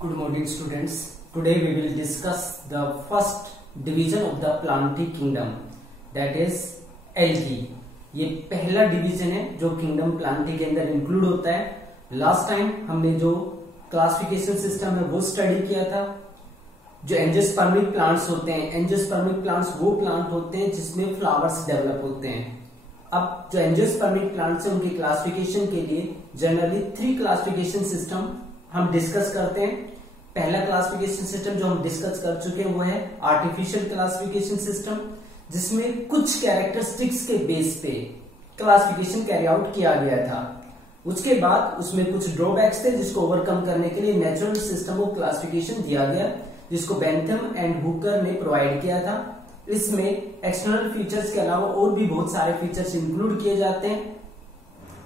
Good morning students. Today we will discuss the first division of the plantae kingdom, that is algae. ये पहला division है जो kingdom Plantae के अंदर include होता है. लास्ट टाइम हमने जो क्लासिफिकेशन सिस्टम है वो स्टडी किया था. जो एंजियोस्पर्मिक प्लांट्स होते हैं, एंजियोस्पर्मिक प्लांट्स वो प्लांट होते हैं जिसमें फ्लावर्स डेवलप होते हैं. अब जो एंजियोस्पर्मिक प्लांट्स है उनकी क्लासिफिकेशन के लिए जनरली 3 क्लासिफिकेशन सिस्टम हम डिस्कस करते हैं. पहला क्लासिफिकेशन सिस्टम जो हम डिस्कस कर चुके हैं वो है आर्टिफिशियल क्लासिफिकेशन सिस्टम, जिसमें कुछ कैरेक्टरिस्टिक्स के बेस पे क्लासिफिकेशन कैरी आउट किया गया था. उसके बाद उसमें कुछ ड्रॉबैक्स थे जिसको ओवरकम करने के लिए नेचुरल सिस्टम ऑफ क्लासिफिकेशन दिया गया, जिसको बेंथम एंड हुकर ने प्रोवाइड किया था. इसमें एक्सटर्नल फीचर्स के अलावा और भी बहुत सारे फीचर्स इंक्लूड किए जाते हैं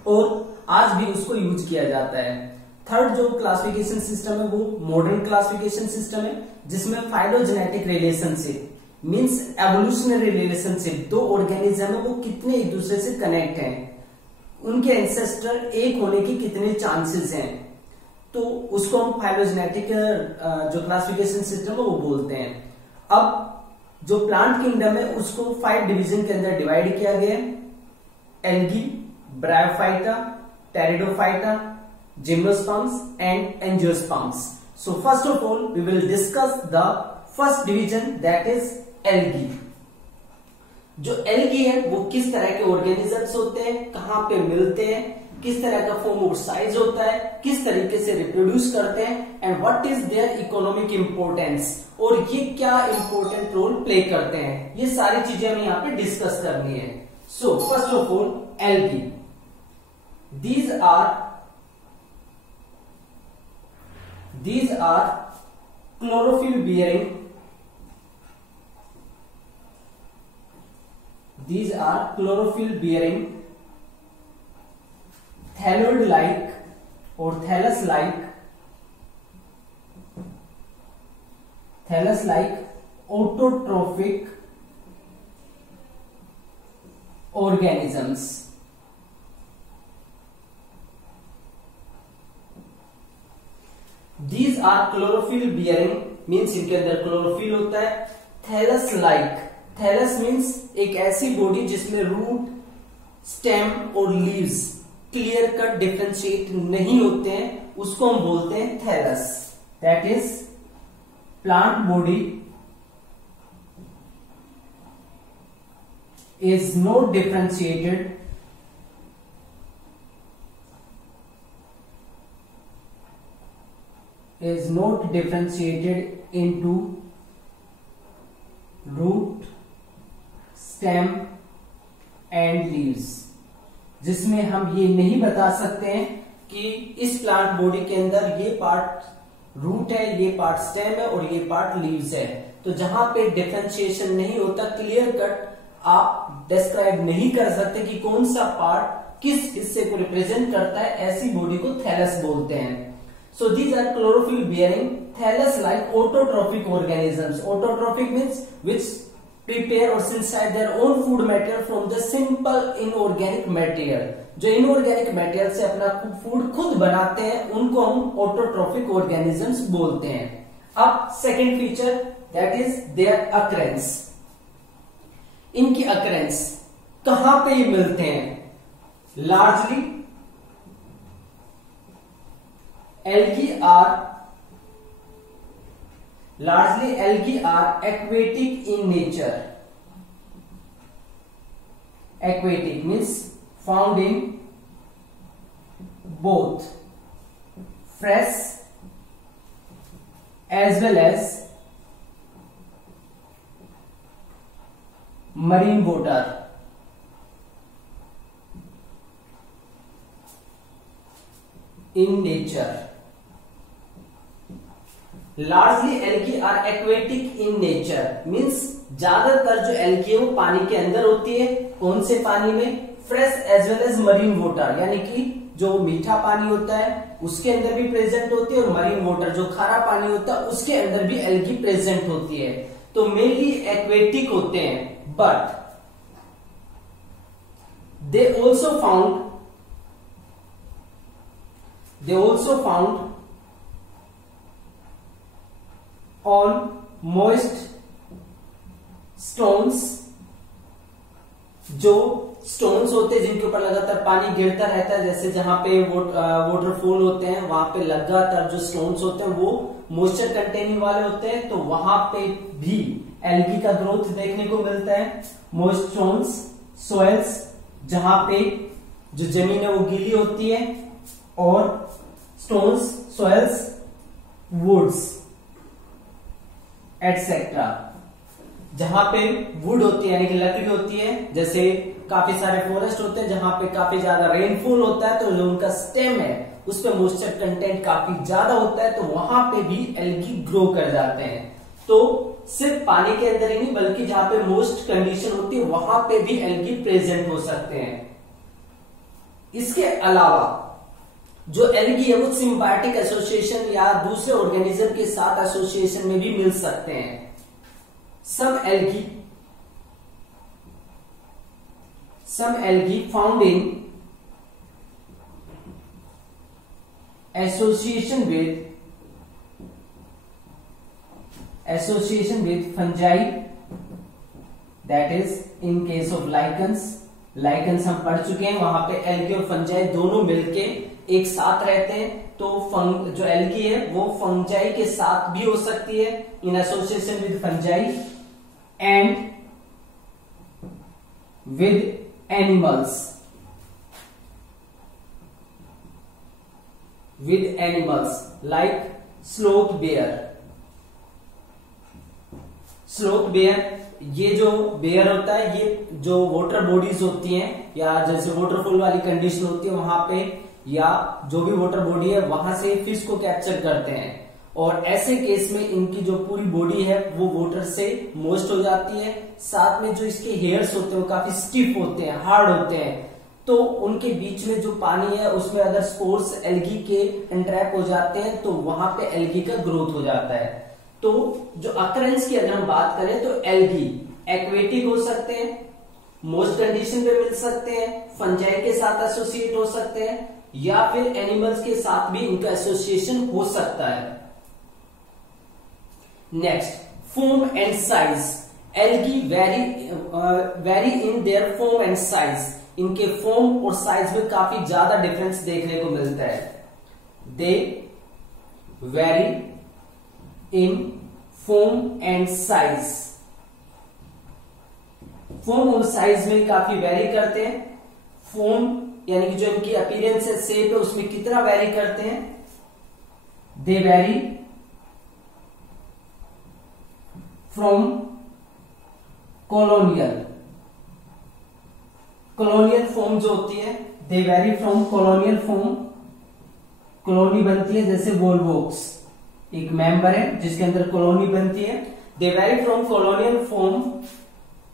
और आज भी उसको यूज किया जाता है. थर्ड जो क्लासिफिकेशन सिस्टम है वो मॉडर्न क्लासिफिकेशन सिस्टम है, जिसमें phylogenetic relationship means evolutionary relationship, दो ऑर्गेनिज्म है वो कितने एक दूसरे से कनेक्ट हैं, उनके एंसेस्टर एक होने की कितने चांसेस हैं, तो उसको हम फाइलोजेनेटिक जो क्लासिफिकेशन सिस्टम है वो बोलते हैं. अब जो प्लांट किंगडम है उसको 5 डिवीजन के अंदर डिवाइड किया गया है. Algae, bryophyta, pteridophyta, gymnosperms and angiosperms. So first of all we will discuss the first division, that is algae. जो algae है वो किस तरह के ऑर्गेनिजम्स होते हैं, कहां पे मिलते हैं, किस तरह का फॉर्म और साइज होता है, किस तरीके से रिप्रोड्यूस करते हैं and what is their economic importance, और ये क्या इंपॉर्टेंट रोल प्ले करते हैं, ये सारी चीजें हमें यहाँ पे डिस्कस करनी है. So first of all algae. These are chlorophyll bearing. These are chlorophyll bearing, thalloid like or thallus like autotrophic organisms. These are chlorophyll bearing means इनके अंदर क्लोरोफिल होता है. थैलस लाइक, थैलस मीन्स एक ऐसी body जिसमें root, stem और leaves clear cut differentiate नहीं होते हैं, उसको हम बोलते हैं thallus. That is plant body is not differentiated into root, stem and leaves, जिसमें हम ये नहीं बता सकते हैं कि इस प्लांट बॉडी के अंदर ये पार्ट रूट है, ये पार्ट स्टेम है और ये पार्ट लीव्स है. तो जहां पे डिफरेंशिएशन नहीं होता, क्लियर कट आप डिस्क्राइब नहीं कर सकते कि कौन सा पार्ट किस हिस्से को रिप्रेजेंट करता है, ऐसी बॉडी को थैलस बोलते हैं. So these are chlorophyll bearing thallus-like autotrophic organisms. Autotrophic means which prepare or synthesize their own food material from the simple inorganic material. जो inorganic material से अपना फूड खुद बनाते हैं उनको हम autotrophic organisms बोलते हैं. अब second feature, that is their occurrence. इनकी occurrence कहां पे ये मिलते हैं? Largely algae are aquatic in nature. Aquatic means found in both fresh as well as marine water. In nature, largely algae are aquatic in nature means ज्यादातर जो algae है वो पानी के अंदर होती है. कौन से पानी में? Fresh as well as marine water, यानी कि जो मीठा पानी होता है उसके अंदर भी प्रेजेंट होती है और मरीन वाटर जो खारा पानी होता है उसके अंदर भी algae प्रेजेंट होती है. तो मेनली एक्वेटिक होते हैं, but they also found They also found on moist stones, जो स्टोन्स होते हैं जिनके ऊपर लगातार पानी गिरता रहता है, जैसे जहां पे वाटरफॉल होते हैं वहां पे लगातार जो स्टोन्स होते हैं वो मॉइस्चर कंटेनिंग वाले होते हैं, तो वहां पे भी एल्गी का ग्रोथ देखने को मिलता है। मॉइस्ट स्टोन्स सोइल्स, जहां पे जो जमीन है वो गीली होती है, और स्टोन्स सोइल्स वुड्स एटसेट्रा, जहां पे वुड होती है यानी कि लकड़ी होती है, जैसे काफी सारे फॉरेस्ट होते हैं जहां पे काफी ज्यादा रेनफॉल होता है, तो जो उनका स्टेम है उस पे मॉइस्चर कंटेंट काफी ज्यादा होता है, तो वहां पे भी एल्गी ग्रो कर जाते हैं। तो सिर्फ पानी के अंदर ही नहीं बल्कि जहां पे मोस्ट कंडीशन होती है वहां पे भी एल्गी प्रेजेंट हो सकते हैं। इसके अलावा जो एल्गी है वो सिम्बायोटिक एसोसिएशन या दूसरे ऑर्गेनिज्म के साथ एसोसिएशन में भी मिल सकते हैं। Some algae found in association with fungi, that is in case of lichens हम पढ़ चुके हैं, वहां पे एल्गी और फंजाई दोनों मिलके एक साथ रहते हैं, तो जो एल्गी है वो फंजाई के साथ भी हो सकती है, in association with fungi and with animals like sloth bear. ये जो बेयर होता है, ये जो वाटर बॉडीज होती हैं या जैसे वाटरफॉल वाली कंडीशन होती है वहां पे, या जो भी वाटर बॉडी है वहां से फिश को कैप्चर करते हैं, और ऐसे केस में इनकी जो पूरी बॉडी है वो वाटर से मॉइस्ट हो जाती है। साथ में जो इसके हेयर्स होते हैं वो काफी स्टिफ होते हैं, हार्ड होते हैं, तो उनके बीच में जो पानी है उसमें अगर स्पोर्स एल्गी के एंट्रैप हो जाते हैं तो वहां पे एल्गी का ग्रोथ हो जाता है। तो जो अकरेंस की अगर हम बात करें तो एल्गी एक्वेटिक हो सकते हैं, मोस्ट कंडीशन पे मिल सकते हैं, फंजाई के साथ एसोसिएट हो सकते हैं, या फिर एनिमल्स के साथ भी इनका एसोसिएशन हो सकता है। Next, form and size. Algae vary in their form and size. इनके फॉर्म और साइज में काफी ज्यादा डिफरेंस देखने को मिलता है। They vary in form and size. Form और साइज में काफी वेरी करते हैं। फॉर्म यानी कि जो इनकी अपीयरेंस है, शेप है, उसमें कितना वेरी करते हैं। They vary from colonial form जो होती है, they vary from colonial form. Colony बनती है जैसे वोल्वोक्स एक मेंबर है जिसके अंदर कॉलोनी बनती है। They vary from colonial form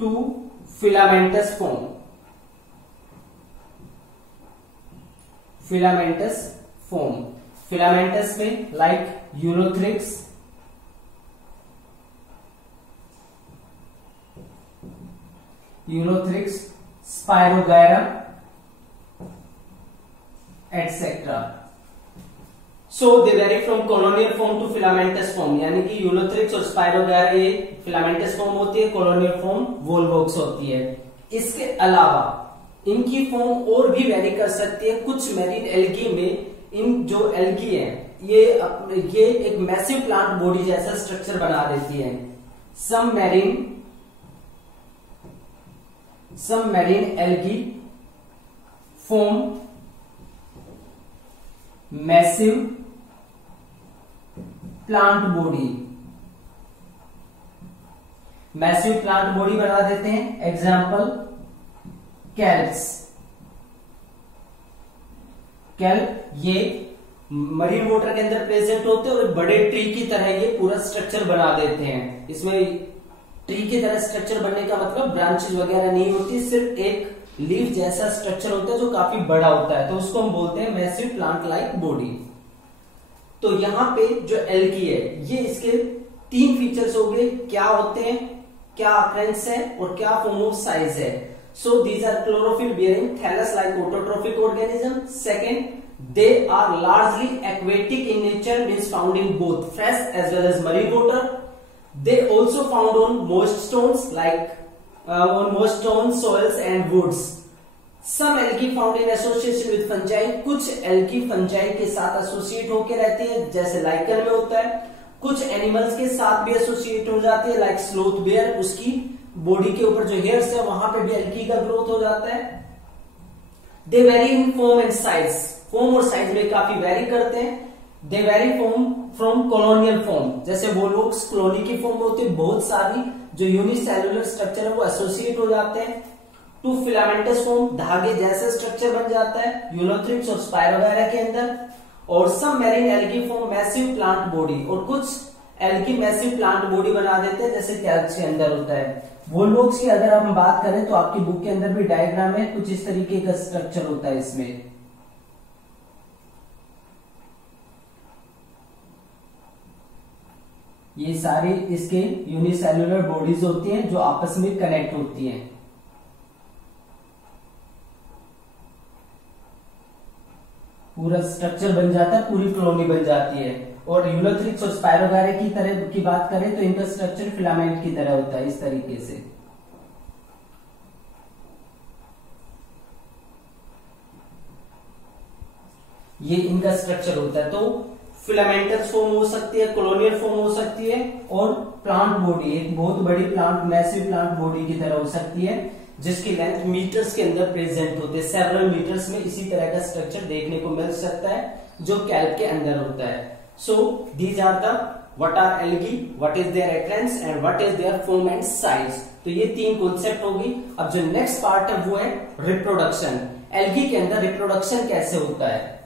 to filamentous form. Filamentous में like Ulothrix, Spirogyra etcetera. So they vary from colonial form to filamentous form, यानी कि यूलोथ्रिक्स और स्पायरोगैरा ये फिलामेंटस फॉर्म होती है, कॉलोनियल फॉर्म वोल्वोक्स होती है। इसके अलावा इनकी फॉर्म और भी वेरी कर सकती है। कुछ मैरीन एल्गी में इन जो एल्गी है ये एक मैसिव प्लांट बॉडी जैसा स्ट्रक्चर बना देती है। Some marine algae form massive plant body बना देते हैं। एग्जाम्पल कैल्प ये मरीन वाटर के अंदर प्रेजेंट होते हैं और बड़े ट्री की तरह ये पूरा स्ट्रक्चर बना देते हैं। इसमें ट्री की तरह स्ट्रक्चर बनने का मतलब ब्रांचेस वगैरह नहीं होती, सिर्फ एक लीफ जैसा स्ट्रक्चर होता है जो काफी बड़ा होता है, तो उसको हम बोलते हैं मैसिव प्लांट लाइक बॉडी। तो यहाँ पे जो एल्गी है ये इसके 3 फीचर्स हो गए, क्या होते हैं, क्या अकरेंस है और क्या फॉर्म ऑफ साइज है। So these are chlorophyll bearing thallus like autotrophic organism. Second, They are largely aquatic in nature, means found in both fresh as well as marine water. They also found on moist stones on moist stones, soils and woods. Some algae found in association with fungi. कुछ algae fungi के साथ associate होके रहती है, जैसे lichen में होता है. कुछ एनिमल्स के साथ भी एसोसिएट हो जाती है, लाइक स्लोथ बेयर, उसकी बॉडी के ऊपर जो हेयर्स है वहां पे भी एल्गी का ग्रोथ हो जाता है. They vary in form and size, form और साइज में काफी वेरी करते हैं. They vary from colonial form, जैसे वो लोग कॉलोनी की फॉर्म में होते हैं, बहुत सारी जो यूनिसेलुलर स्ट्रक्चर है वो एसोसिएट हो जाते हैं. टू फिलामेंटस फॉर्म, धागे जैसे स्ट्रक्चर बन जाता है यूलोथ्रिक्स और स्पाइरोगायरा के अंदर. और some marine algae form massive plant body, और कुछ एल्गी मैसिव प्लांट बॉडी बना देते हैं जैसे कैल्प्स के अंदर होता है. वोल्वॉक्स की अगर हम बात करें तो आपकी बुक के अंदर भी डायग्राम है, कुछ इस तरीके का स्ट्रक्चर होता है इसमें. ये सारी इसके यूनिसेलुलर बॉडीज होती हैं जो आपस में कनेक्ट होती हैं. पूरा स्ट्रक्चर बन जाता है, पूरी कॉलोनी बन जाती है. और यूलोथ्रिक्स और स्पाइरोगायरा की तरह की बात करें तो इनका स्ट्रक्चर फिलामेंट की तरह होता है, इस तरीके से. ये इनका स्ट्रक्चर होता है. तो फिलामेंटस फॉर्म हो सकती है, कॉलोनियल फॉर्म हो सकती है, और प्लांट बॉडी एक बहुत बड़ी प्लांट मैसिव प्लांट बॉडी की तरह हो सकती है, जिसकी लेंथ मीटर्स के अंदर प्रेजेंट होते हैं. सेवरल मीटर्स में इसी तरह का स्ट्रक्चर देखने को मिल सकता है जो कैल्प के अंदर होता है. So these are the what are algae, what is their occurrence and what is their form and size. तो ये तीन कॉन्सेप्ट होगी. अब जो नेक्स्ट पार्ट है वो है रिप्रोडक्शन. एल्गी के अंदर रिप्रोडक्शन कैसे होता है.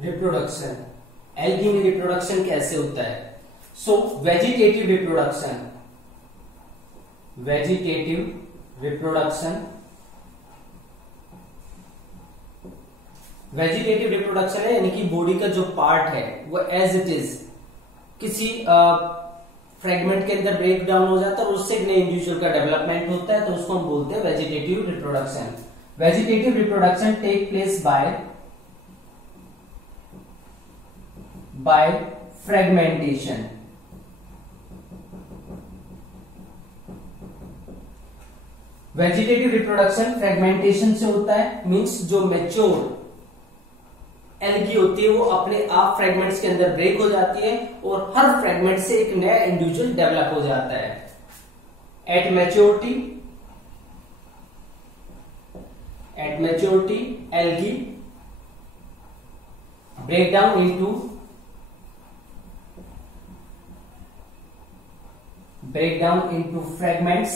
रिप्रोडक्शन, एल्गी में रिप्रोडक्शन कैसे होता है. So vegetative reproduction, vegetative reproduction, vegetative reproduction है यानी कि बॉडी का जो पार्ट है वो एज इट इज किसी फ्रेगमेंट के अंदर ब्रेक डाउन हो जाता है और उससे एक नए इंडिविजुअल का डेवलपमेंट होता है, तो उसको हम बोलते हैं vegetative reproduction. Vegetative reproduction take place by fragmentation. Vegetative reproduction fragmentation से होता है, मींस जो मैच्योर एल्गी होती है वो अपने आप फ्रेगमेंट्स के अंदर ब्रेक हो जाती है और हर फ्रेगमेंट से एक नया इंडिविजुअल डेवलप हो जाता है. At maturity algae break down into fragments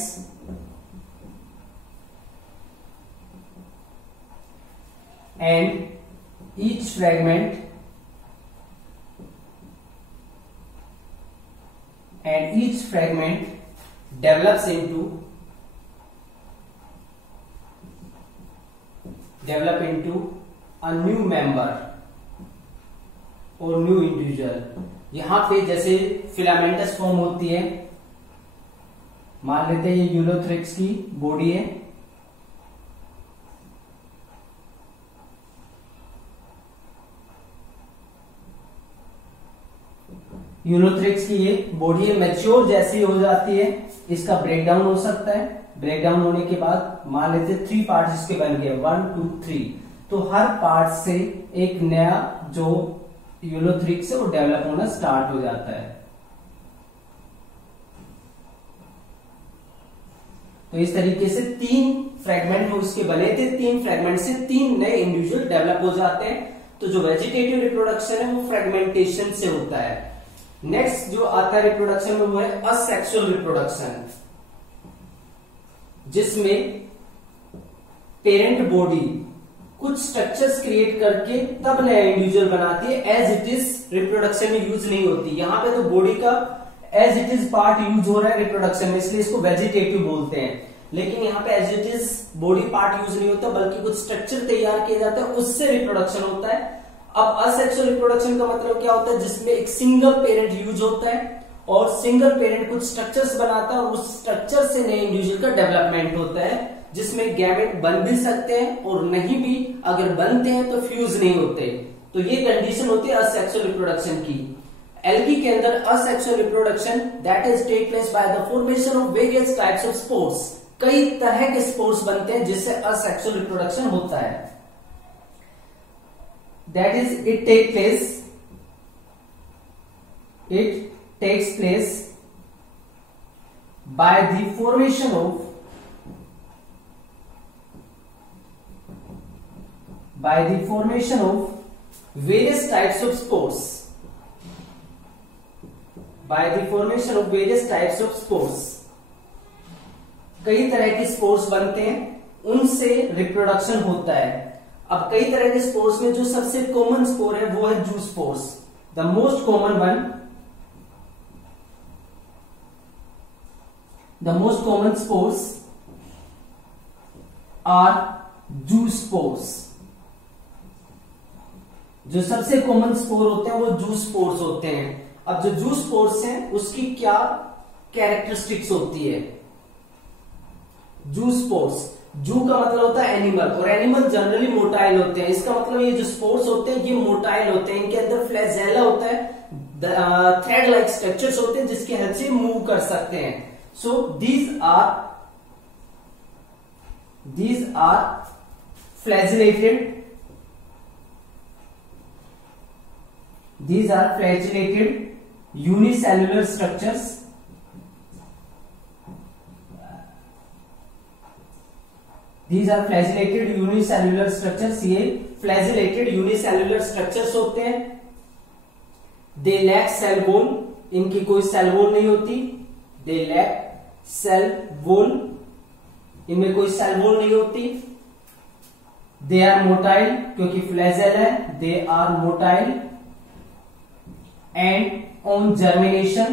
and each fragment develops into a new member और न्यू इंडिविजुअल. यहां पे जैसे फिलामेंटस फॉर्म होती है, मान लेते हैं ये यूलोथ्रिक्स की बॉडी है, यूलोथ्रिक्स की ये बॉडी है, मैच्योर जैसी हो जाती है इसका ब्रेकडाउन हो सकता है. ब्रेकडाउन होने के बाद मान लेते 3 पार्ट इसके बन गए 1 2 3, तो हर पार्ट से एक नया जो यूलोथ्रिक्स है वो डेवलप होना स्टार्ट हो जाता है. तो इस तरीके से 3 फ्रेगमेंट उसके बने थे, 3 फ्रेगमेंट से 3 नए इंडिविजुअल डेवलप हो जाते हैं. तो जो वेजिटेटिव रिप्रोडक्शन है वो फ्रेगमेंटेशन से होता है. नेक्स्ट जो आता है रिप्रोडक्शन में वो है असेक्सुअल रिप्रोडक्शन. जिसमें पेरेंट बॉडी कुछ स्ट्रक्चर्स क्रिएट करके तब नया इंडिविजुअल बनाती है, एज इट इज रिप्रोडक्शन में यूज नहीं होती। यहाँ पे तो बॉडी का as it is part use हो रहा है रिप्रोडक्शन में, इसलिए इसको वेजिटेटिव बोलते हैं। लेकिन यहाँ पे as it is body part use नहीं होता, बल्कि कुछ स्ट्रक्चर तैयार किया जाता है, उससे रिप्रोडक्शन होता है। अब असेक्सुअल रिप्रोडक्शन का मतलब क्या होता है, जिसमें एक सिंगल पेरेंट यूज होता है और सिंगल पेरेंट कुछ स्ट्रक्चर्स बनाता है और उस स्ट्रक्चर से नए इंडिविजुअल का डेवलपमेंट होता है, जिसमें गैमेट बन भी सकते हैं और नहीं भी, अगर बनते हैं तो फ्यूज नहीं होते। तो ये कंडीशन होती है असेक्सुअल रिप्रोडक्शन की। एल्गी के अंदर asexual reproduction that is take place by the formation of various types of spores. कई तरह के स्पोर्स बनते हैं जिससे असेक्सुअल रिप्रोडक्शन होता है। That is it takes place by the formation of various types of spores, कई तरह के स्पोर्स बनते हैं, उनसे रिप्रोडक्शन होता है। अब कई तरह के स्पोर्स में जो सबसे कॉमन स्पोर है वो है जू spores. The most common spores are जू स्पोर्स। जो सबसे कॉमन स्पोर होते हैं वो जू स्पोर्स होते हैं। अब जो जू स्पोर्स हैं उसकी क्या कैरेक्टरिस्टिक्स होती है। जू स्पोर्स, जू का मतलब होता है एनिमल, और एनिमल जनरली मोटाइल होते हैं। इसका मतलब ये जो स्पोर्स होते हैं ये मोटाइल होते हैं, इनके अंदर फ्लैजेला होता है, थ्रेड लाइक स्ट्रक्चर्स होते हैं जिसकी हेल्प से मूव कर सकते हैं। So these are flagellated unicellular structures ये flagellated unicellular structures होते हैं। They lack cell wall, इनकी कोई सेल वॉल नहीं होती। They lack cell wall, इनमें कोई सेल वॉल नहीं होती। They are motile, क्योंकि फ्लैजेल है, they are motile and on germination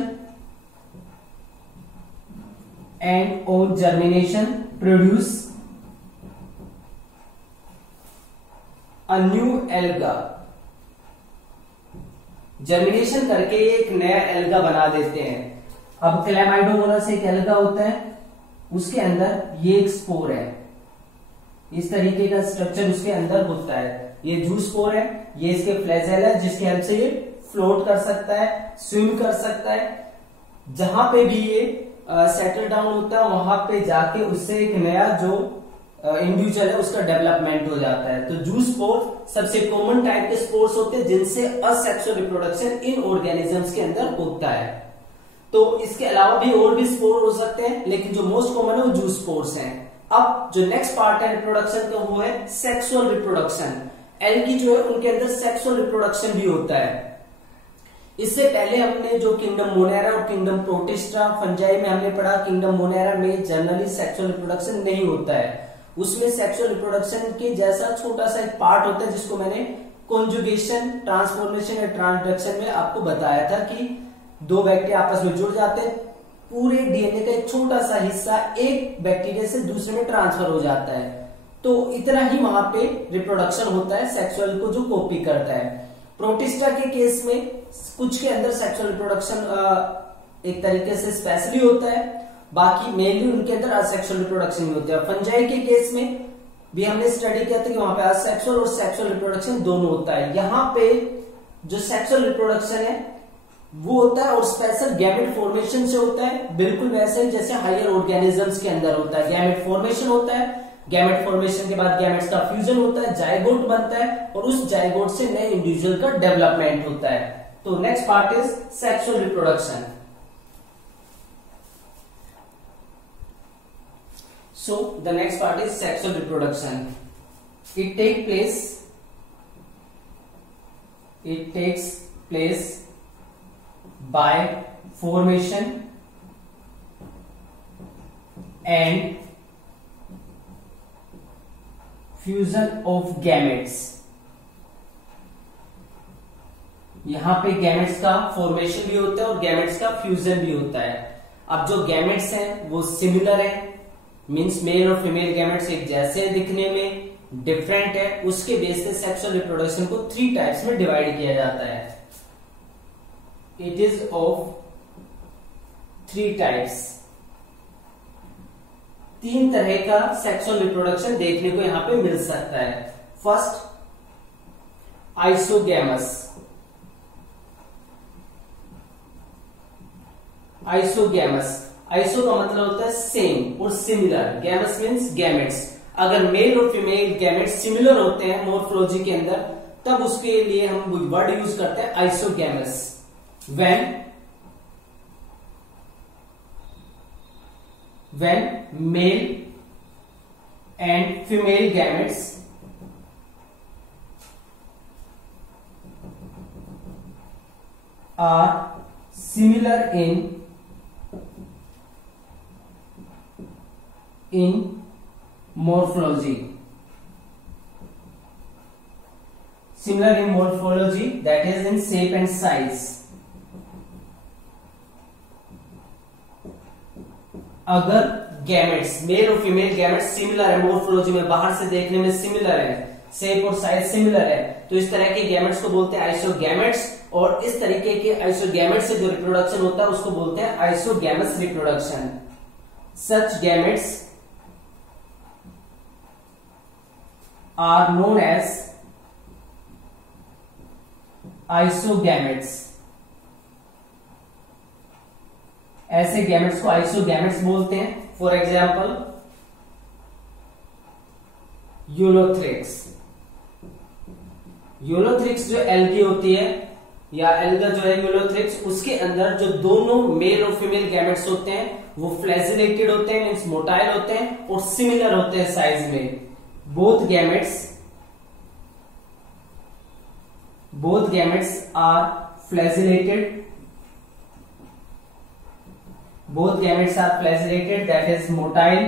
produce a new alga। Germination करके एक नया एल्गा बना देते हैं। अब क्लैमाइडोमोनास एक एल्गा होता है, उसके अंदर ये एक स्पोर है, इस तरीके का स्ट्रक्चर उसके अंदर होता है। ये जू स्पोर है, ये इसके फ्लैजेला है जिसकी हेल्प से ये फ्लोट कर सकता है, स्विम कर सकता है। जहां पे भी ये सेटल डाउन होता है वहां पे जाके उससे एक नया जो इंडिविजुअल है उसका डेवलपमेंट हो जाता है। तो जू स्पोर सबसे कॉमन टाइप के स्पोर्स होते हैं जिनसे असेक्सुअल रिप्रोडक्शन इन ऑर्गेनिजम्स के अंदर होता है। तो इसके अलावा भी और भी स्पोर हो सकते हैं, लेकिन जो मोस्ट कॉमन है वो जू स्पोर्स हैं। अब जो नेक्स्ट पार्ट है रिप्रोडक्शन का वो है सेक्सुअल रिप्रोडक्शन। एल्गी जो है उनके अंदर सेक्सुअल रिप्रोडक्शन भी होता है। इससे पहले हमने जो किंगडम मोनेरा और किंगडम प्रोटिस्टा फंजाई में हमने पढ़ा, किंगडम मोनेरा में जनरली सेक्सुअल रिप्रोडक्शन नहीं होता है। उसमें सेक्सुअल रिप्रोडक्शन के जैसा छोटा सा एक पार्ट होता है जिसको मैंने कॉन्जुगेशन, ट्रांसफॉर्मेशन या ट्रांसडक्शन में आपको बताया था कि दो बैक्टीरिया आपस में जुड़ जाते हैं, पूरे डीएनए का एक छोटा सा हिस्सा एक बैक्टीरिया से दूसरे में ट्रांसफर हो जाता है। तो इतना ही वहां पे रिप्रोडक्शन होता है सेक्सुअल को जो कॉपी करता है। प्रोटिस्टा के केस में कुछ के अंदर सेक्सुअल रिप्रोडक्शन एक तरीके से स्पेशली होता है, बाकी मेनली उनके अंदर असेक्सुअल रिप्रोडक्शन ही होता है। फंजाई के केस में भी हमने स्टडी किया था कि वहां पे असेक्सुअल और सेक्सुअल रिप्रोडक्शन दोनों होता है। यहाँ पे जो सेक्सुअल रिप्रोडक्शन है वो होता है और स्पेशल गैमेट फॉर्मेशन से होता है, बिल्कुल वैसे ही जैसे हायर ऑर्गेनिजम्स के अंदर होता है। गैमेट फॉर्मेशन होता है, गैमेट फॉर्मेशन के बाद गैमेट्स का फ्यूजन होता है, जाइगोट बनता है और उस जाइगोट से नए इंडिविजुअल का डेवलपमेंट होता है। तो next part is sexual reproduction. So the next part is sexual reproduction. It takes place by formation and fusion of gametes. यहां पे गैमेट्स का फॉर्मेशन भी होता है और गैमेट्स का फ्यूजन भी होता है। अब जो गैमेट्स हैं वो सिमिलर है, मींस मेल और फीमेल गैमेट्स एक जैसे हैं दिखने में, डिफरेंट है, उसके बेस पे सेक्सुअल रिप्रोडक्शन को 3 टाइप्स में डिवाइड किया जाता है। It is of 3 types. 3 तरह का सेक्सुअल रिप्रोडक्शन देखने को यहां पे मिल सकता है। First, isogamous. आइसोगैमस, आइसो का मतलब होता है सेम और सिमिलर, गैमस मीन्स गैमेट्स। अगर मेल और फीमेल गैमेट्स सिमिलर होते हैं मोर्फोलॉजी के अंदर, तब उसके लिए हम वर्ड यूज करते हैं isogamous. when male and female gametes are similar in morphology, similar in morphology, that is in shape and size. अगर गैमेट्स मेल और फीमेल गैमेट्स सिमिलर है मोर्फोलॉजी में, बाहर से देखने में सिमिलर है, शेप और साइज सिमिलर है, तो इस तरह के गैमेट्स को बोलते हैं आइसोगैमेट्स। और इस तरीके के आइसोगैमेट्स से जो रिप्रोडक्शन होता है उसको बोलते हैं isogamous reproduction. Such gametes are known as isogametes. ऐसे गैमेट्स को आइसोगैमेट्स बोलते हैं। For example Ulothrix. यूलोथ्रिक्स जो एल्गी होती है या एल्गा जो है यूलोथ्रिक्स, उसके अंदर जो दोनों मेल और फीमेल गैमेट्स होते हैं वो फ्लैजिलेटेड होते हैं, मीन्स मोटाइल होते हैं और सिमिलर होते हैं साइज में। Both gametes are flagellated. Both gametes are flagellated, that is motile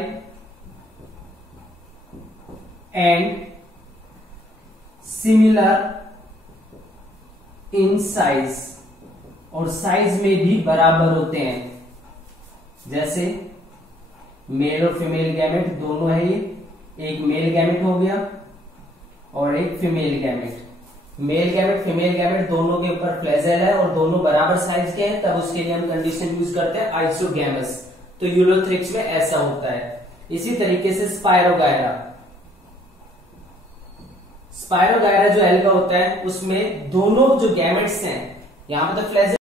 and similar in size, और साइज में भी बराबर होते हैं। जैसे मेल और फीमेल गैमेट दोनों है, ये एक मेल गैमेट हो गया और एक female gamete. Male gamete female gamete दोनों के ऊपर फ्लैजेल है और दोनों बराबर साइज के हैं, तब उसके लिए हम कंडीशन यूज करते हैं आइसोगैमस। तो यूलोथ्रिक्स में ऐसा होता है। इसी तरीके से स्पायरोगायरा जो एल्गा होता है उसमें दोनों जो गैमेट्स हैं, यहां पर तो फ्लैजेल